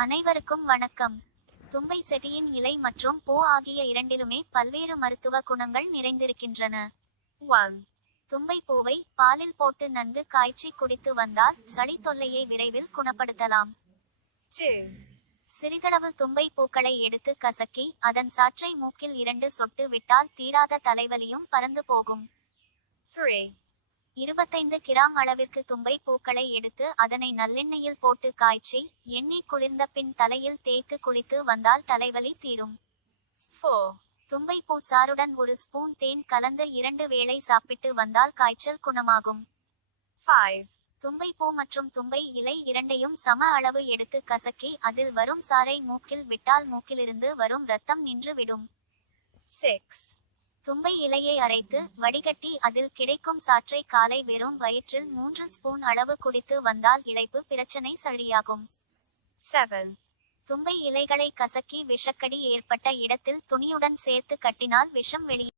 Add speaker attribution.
Speaker 1: அனைவருக்கும் வணக்கம். தும்பை செடியின் இலை மற்றும் பூ ஆகிய இரண்டிலுமே பல்வேறு மருத்துவ குணங்கள் நிறைந்திருக்கின்றன. தும்பை பூவை பாலில் போட்டு நன்கு காய்ச்சி குடித்து வந்தால் சளி தொல்லையை விரைவில் குணப்படுத்தலாம். சிறிதளவு தும்பை பூக்களை எடுத்து கசக்கி அதன் சாற்றை மூக்கில் இரண்டு சொட்டு விட்டால் தீராத தலைவலியும் பறந்து போகும்.
Speaker 2: 3.
Speaker 1: இருபத்தைந்து கிராம் அளவிற்கு தும்பை பூக்களை எடுத்து அதனை நல்லெண்ணெயில் போட்டு காய்ச்சி எண்ணெய் குளிர்ந்த பின் தலையில் தேய்த்து குளித்து வந்தால் தலைவலி தீரும். தும்பை பூ சாருடன் ஒரு ஸ்பூன் தேன் கலந்து இரண்டு வேளை சாப்பிட்டு வந்தால் காய்ச்சல் குணமாகும். தும்பை பூ மற்றும் தும்பை இலை இரண்டையும் சம அளவு எடுத்து கசக்கி அதில் வரும் சாறை மூக்கில் விட்டால் மூக்கிலிருந்து வரும் ரத்தம் நின்று விடும்.
Speaker 2: 6.
Speaker 1: தும்பை இலையை அரைத்து வடிகட்டி அதில் கிடைக்கும் சாற்றை காலை வெறும் வயிற்றில் மூன்று ஸ்பூன் அளவு குடித்து வந்தால் இளைப்பு பிரச்சனை சரியாகும்
Speaker 2: 7.
Speaker 1: தும்பை இலைகளை கசக்கி விஷக்கடி ஏற்பட்ட இடத்தில் துணியுடன் சேர்த்து கட்டினால் விஷம் வெளியே